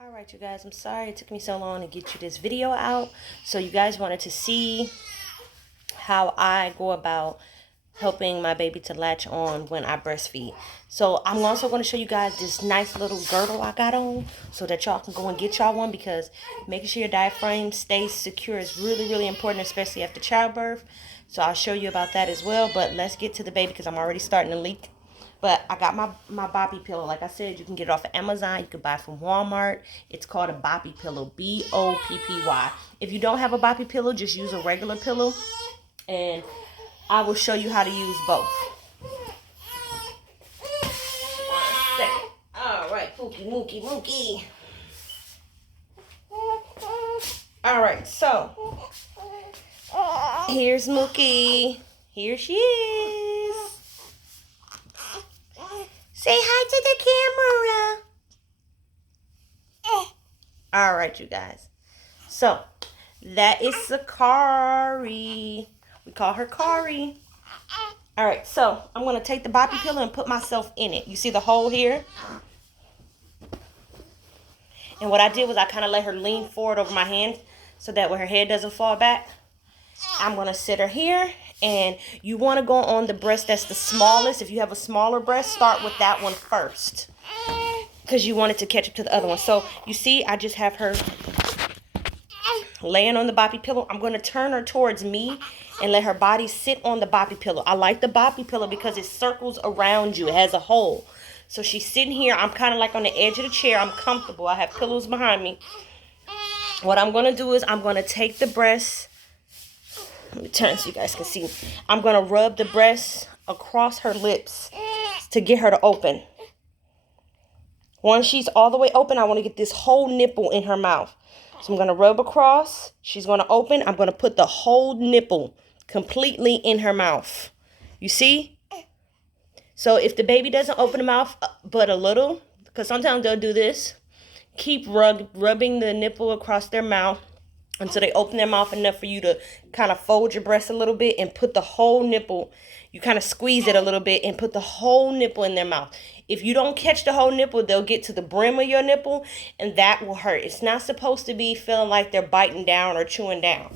All right, you guys, I'm sorry it took me so long to get you this video out. So you guys wanted to see how I go about helping my baby to latch on when I breastfeed. So I'm also going to show you guys this nice little girdle I got on so that y'all can go and get y'all one, because making sure your diaphragm stays secure is really, really important, especially after childbirth. So I'll show you about that as well. But let's get to the baby because I'm already starting to leak. But I got my boppy pillow. Like I said, you can get it off of Amazon. You can buy it from Walmart. It's called a boppy pillow. Boppy. If you don't have a boppy pillow, just use a regular pillow. And I will show you how to use both. 1 second. All right, Mookie. All right, so here's Mookie. Here she is. Say hi to the camera. All right, you guys. So that is Sakari. We call her Kari. All right, so I'm going to take the boppy pillow and put myself in it. You see the hole here? And what I did was I kind of let her lean forward over my hand so that when her head doesn't fall back. I'm going to sit her here. And you want to go on the breast that's the smallest. If you have a smaller breast, start with that one first, because you want it to catch up to the other one. So you see, I just have her laying on the boppy pillow. I'm going to turn her towards me and let her body sit on the boppy pillow. I like the boppy pillow because it circles around you. It has a hole. So she's sitting here. I'm kind of like on the edge of the chair. I'm comfortable. I have pillows behind me. What I'm going to do is I'm going to take the breast. Let me turn so you guys can see. I'm going to rub the breast across her lips to get her to open. Once she's all the way open, I want to get this whole nipple in her mouth. So I'm going to rub across. She's going to open. I'm going to put the whole nipple completely in her mouth. You see? So if the baby doesn't open the mouth but a little, because sometimes they'll do this, keep rubbing the nipple across their mouth until they open their mouth enough for you to kind of fold your breast a little bit and put the whole nipple. You kind of squeeze it a little bit and put the whole nipple in their mouth. If you don't catch the whole nipple, they'll get to the brim of your nipple, and that will hurt. It's not supposed to be feeling like they're biting down or chewing down.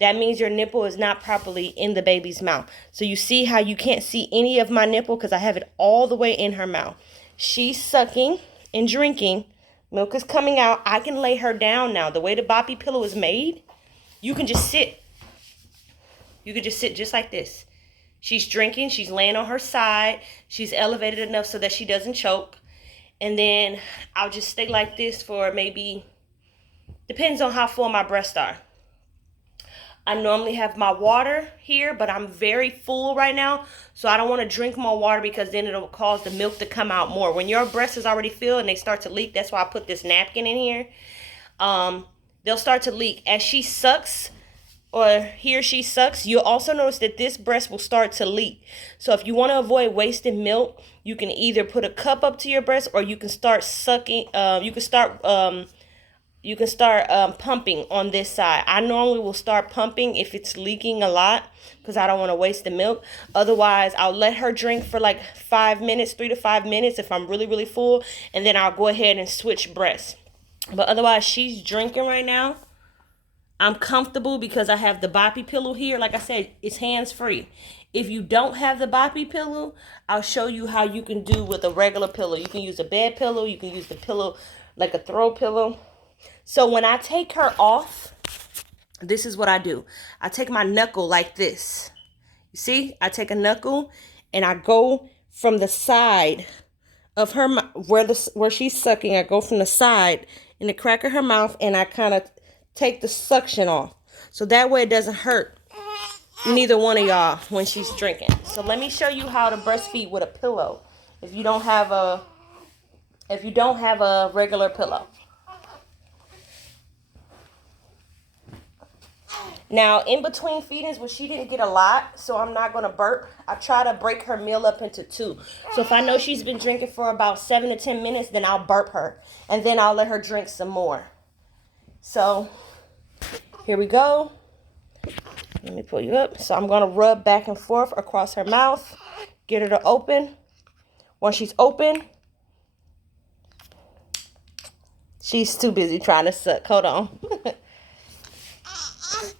That means your nipple is not properly in the baby's mouth. So you see how you can't see any of my nipple because I have it all the way in her mouth. She's sucking and drinking. Milk is coming out. I can lay her down now. The way the boppy pillow is made, you can just sit. You can just sit just like this. She's drinking. She's laying on her side. She's elevated enough so that she doesn't choke. And then I'll just stay like this for maybe, depends on how full my breasts are. I normally have my water here, but I'm very full right now. So I don't want to drink more water because then it'll cause the milk to come out more. When your breast is already filled and they start to leak, that's why I put this napkin in here. They'll start to leak. As she sucks, or he or she sucks, you'll also notice that this breast will start to leak. So if you want to avoid wasting milk, you can either put a cup up to your breast or you can start sucking. You can start pumping on this side. I normally will start pumping if it's leaking a lot because I don't want to waste the milk. Otherwise, I'll let her drink for like 5 minutes, 3 to 5 minutes if I'm really, really full. And then I'll go ahead and switch breasts. But otherwise, she's drinking right now. I'm comfortable because I have the boppy pillow here. Like I said, it's hands-free. If you don't have the boppy pillow, I'll show you how you can do with a regular pillow. You can use a bed pillow. You can use the pillow like a throw pillow. So when I take her off, this is what I do. I take my knuckle like this. You see? I take a knuckle and I go from the side of her, where she's sucking. I go from the side in the crack of her mouth and I kind of take the suction off. So that way it doesn't hurt neither one of y'all when she's drinking. So let me show you how to breastfeed with a pillow if you don't have a regular pillow. Now, in between feedings, well, she didn't get a lot, so I'm not going to burp. I try to break her meal up into 2. So if I know she's been drinking for about 7 to 10 minutes, then I'll burp her. And then I'll let her drink some more. So here we go. Let me pull you up. So I'm going to rub back and forth across her mouth. Get her to open. Once she's open, She's too busy trying to suck. Hold on.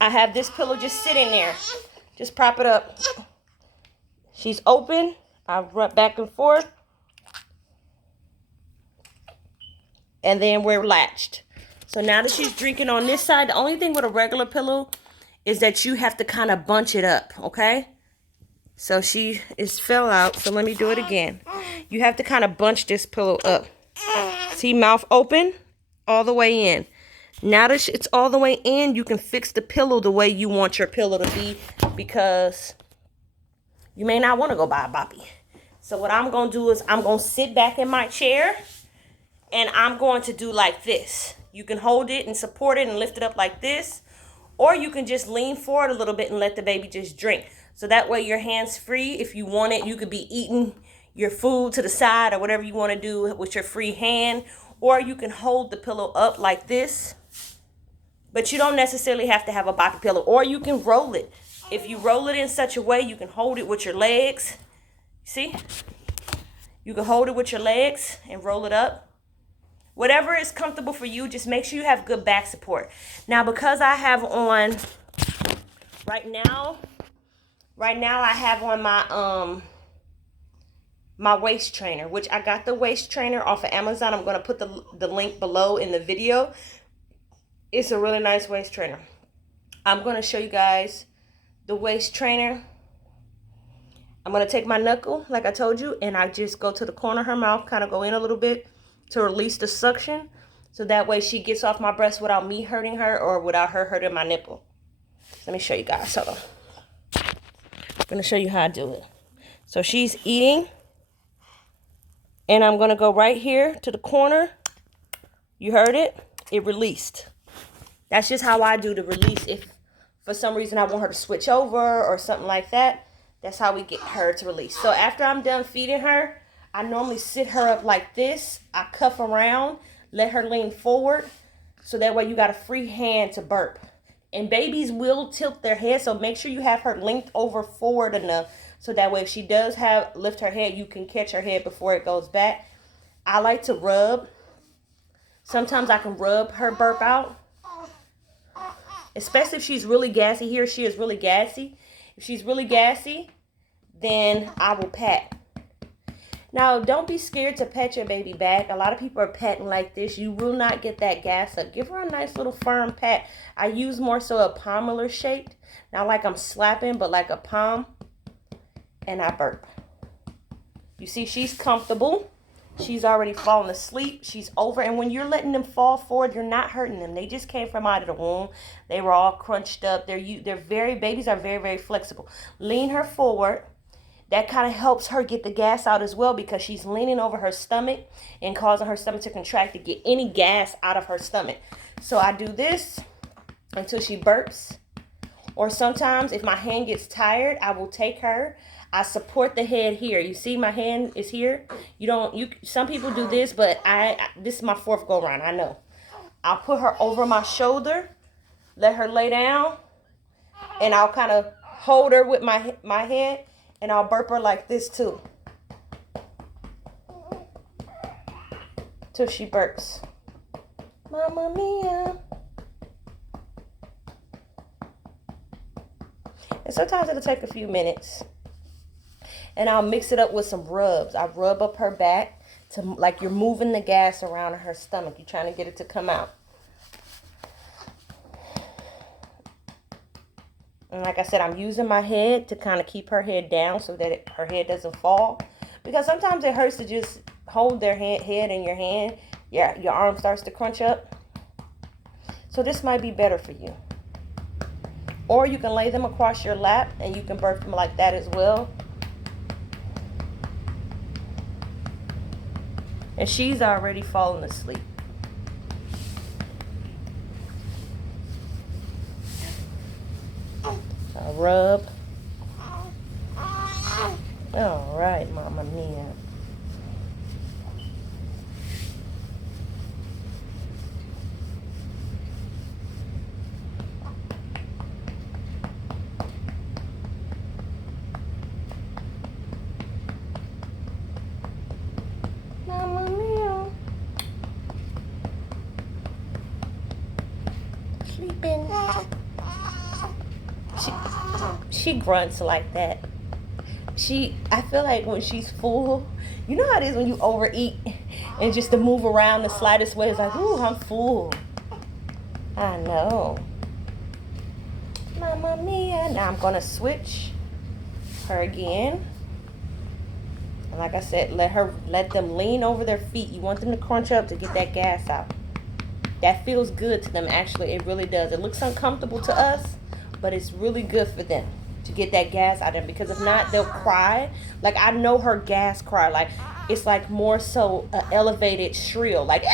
I have this pillow just sitting there. Just prop it up. She's open. I rub back and forth. And then we're latched. So now that she's drinking on this side, the only thing with a regular pillow is that you have to kind of bunch it up, okay? So she is fell out. So let me do it again. You have to kind of bunch this pillow up. See, mouth open, all the way in. Now that it's all the way in, you can fix the pillow the way you want your pillow to be, because you may not want to go buy a boppy. So what I'm going to do is I'm going to sit back in my chair and I'm going to do like this. You can hold it and support it and lift it up like this, or you can just lean forward a little bit and let the baby just drink. So that way your hand's free. If you want it, you could be eating your food to the side or whatever you want to do with your free hand, or you can hold the pillow up like this. But you don't necessarily have to have a boppy pillow, or you can roll it. If you roll it in such a way, you can hold it with your legs. See? You can hold it with your legs and roll it up. Whatever is comfortable for you, just make sure you have good back support. Now, because I have on, right now I have on my waist trainer, which I got the waist trainer off of Amazon. I'm going to put the link below in the video. It's a really nice waist trainer. I'm going to show you guys the waist trainer. I'm going to take my knuckle, like I told you, and I just go to the corner of her mouth, kind of go in a little bit to release the suction. So that way she gets off my breast without me hurting her or without her hurting my nipple. Let me show you guys. Hold on. I'm going to show you how I do it. So she's eating. And I'm going to go right here to the corner. You heard it? It released. That's just how I do the release. If for some reason I want her to switch over or something like that, that's how we get her to release. So after I'm done feeding her, I normally sit her up like this. I cuff around, let her lean forward, so that way you got a free hand to burp. And babies will tilt their head, so make sure you have her linked over forward enough, so that way if she does lift her head, you can catch her head before it goes back. I like to rub. Sometimes I can rub her burp out, especially if she's really gassy. Here she is really gassy. If she's really gassy, then I will pat. Now, don't be scared to pat your baby back. A lot of people are patting like this. You will not get that gas up. Give her a nice little firm pat. I use more so a palmar shaped. Not like I'm slapping, but like a palm. And I burp. You see, she's comfortable. She's already fallen asleep. She's over. And when you're letting them fall forward, you're not hurting them. They just came from out of the womb. They were all crunched up. Babies are very, very flexible. Lean her forward. That kind of helps her get the gas out as well, because she's leaning over her stomach and causing her stomach to contract to get any gas out of her stomach. So I do this until she burps. Or sometimes if my hand gets tired, I will take her. I support the head here. You see my hand is here. Some people do this, but this is my fourth go around. I know. I'll put her over my shoulder, let her lay down, and I'll kind of hold her with my head. And I'll burp her like this too, till she burps. Mamma mia. And sometimes it'll take a few minutes. And I'll mix it up with some rubs. I rub up her back to like you're moving the gas around her stomach. You're trying to get it to come out. And like I said, I'm using my head to kind of keep her head down so that her head doesn't fall. Because sometimes it hurts to just hold their head in your hand. Yeah, your arm starts to crunch up. So this might be better for you. Or you can lay them across your lap and you can burp them like that as well. And she's already fallen asleep. Rub. All right, Mamma Mia. Mamma Mia. sleeping. She grunts like that. I feel like when she's full, you know how it is when you overeat and just to move around the slightest way, it's like, ooh, I'm full. I know. Mamma mia. Now I'm going to switch her again. And like I said, let them lean over their feet. You want them to crunch up to get that gas out. That feels good to them, actually. It really does. It looks uncomfortable to us, but it's really good for them to get that gas out of them, because if not, they'll cry. Like, I know her gas cry. Like, it's like more so elevated shrill. Like,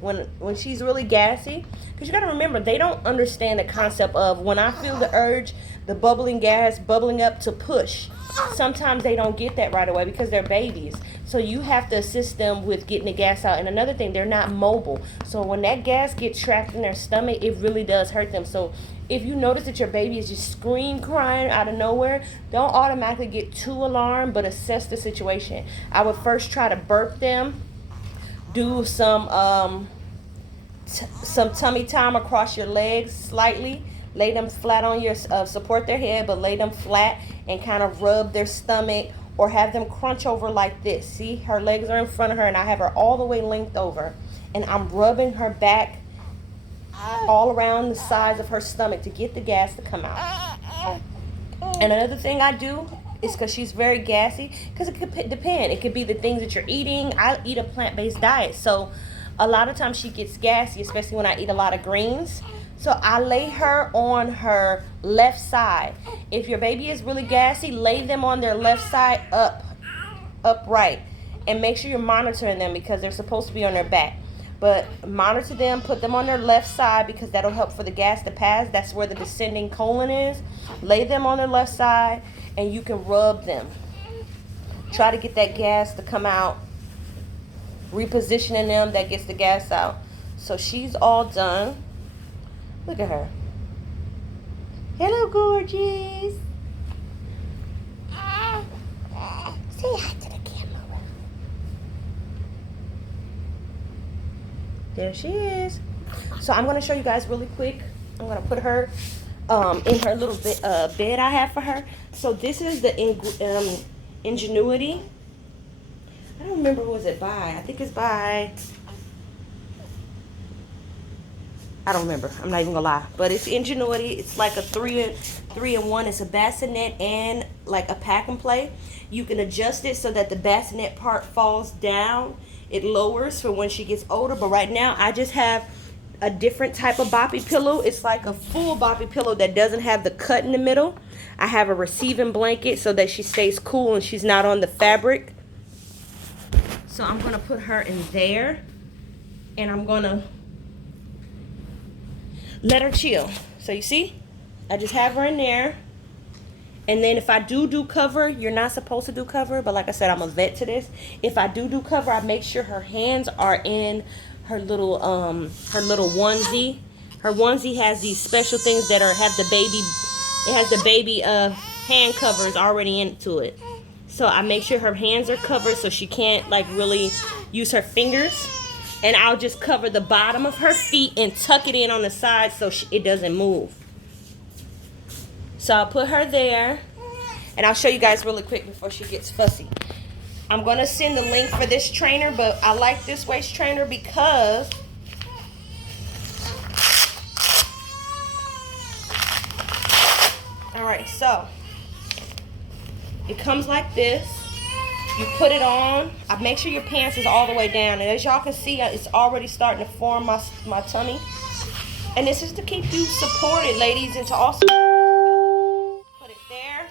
when she's really gassy. Because you got to remember, they don't understand the concept of when I feel the urge, the bubbling gas, bubbling up to push. Sometimes they don't get that right away because they're babies. So you have to assist them with getting the gas out. And another thing, they're not mobile. So when that gas gets trapped in their stomach, it really does hurt them. So if you notice that your baby is just crying out of nowhere, don't automatically get too alarmed, but assess the situation. I would first try to burp them, do some tummy time across your legs slightly. Lay them flat on your, support their head, but lay them flat and kind of rub their stomach, or have them crunch over like this. See, her legs are in front of her and I have her all the way linked over. And I'm rubbing her back all around the sides of her stomach to get the gas to come out. And another thing I do is, because she's very gassy, because it could depend. It could be the things that you're eating. I eat a plant-based diet, so a lot of times she gets gassy, especially when I eat a lot of greens. So I lay her on her left side. If your baby is really gassy, lay them on their left side upright. And make sure you're monitoring them, because they're supposed to be on their back. But monitor them, put them on their left side, because that'll help for the gas to pass. That's where the descending colon is. Lay them on their left side and you can rub them. Try to get that gas to come out. Repositioning them, that gets the gas out. So she's all done. Look at her. Hello, gorgeous. Say hi to the camera. There she is. So I'm going to show you guys really quick. I'm going to put her in her little bed I have for her. So this is the Ingenuity. I don't remember who was it by. I think it's by... I don't remember. I'm not even gonna lie. But it's Ingenuity. It's like a 3-in-1. It's a bassinet and like a pack and play. You can adjust it so that the bassinet part falls down. It lowers for when she gets older. But right now, I just have a different type of boppy pillow. It's like a full boppy pillow that doesn't have the cut in the middle. I have a receiving blanket so that she stays cool and she's not on the fabric. So I'm gonna put her in there. And I'm gonna let her chill. So you see, I just have her in there. And then if I do cover, you're not supposed to do cover, but like I said, I'm a vet to this. If I do cover, I make sure her hands are in her little onesie. Her onesie has these special things that have the baby. It has the baby hand covers already into it. So I make sure her hands are covered so she can't like really use her fingers. And I'll just cover the bottom of her feet and tuck it in on the side so it doesn't move. So I'll put her there. And I'll show you guys really quick before she gets fussy. I'm going to send the link for this trainer, but I like this waist trainer because... Alright, so it comes like this. You put it on. I make sure your pants is all the way down. And as y'all can see, it's already starting to form my tummy. And this is to keep you supported, ladies, and to also put it there,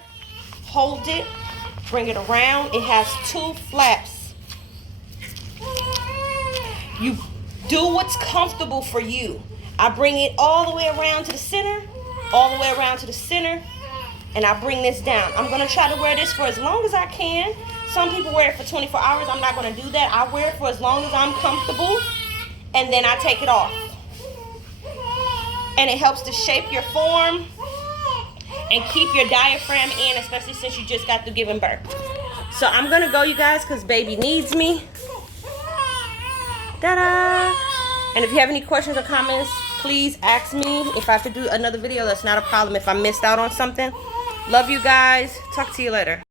hold it, bring it around. It has 2 flaps. You do what's comfortable for you. I bring it all the way around to the center, all the way around to the center, and I bring this down. I'm going to try to wear this for as long as I can. Some people wear it for 24 hours. I'm not going to do that. I wear it for as long as I'm comfortable, and then I take it off. And it helps to shape your form and keep your diaphragm in, especially since you just got through giving birth. So I'm going to go, you guys, because baby needs me. Ta-da! And if you have any questions or comments, please ask me. If I have to do another video, that's not a problem. If I missed out on something. Love you guys. Talk to you later.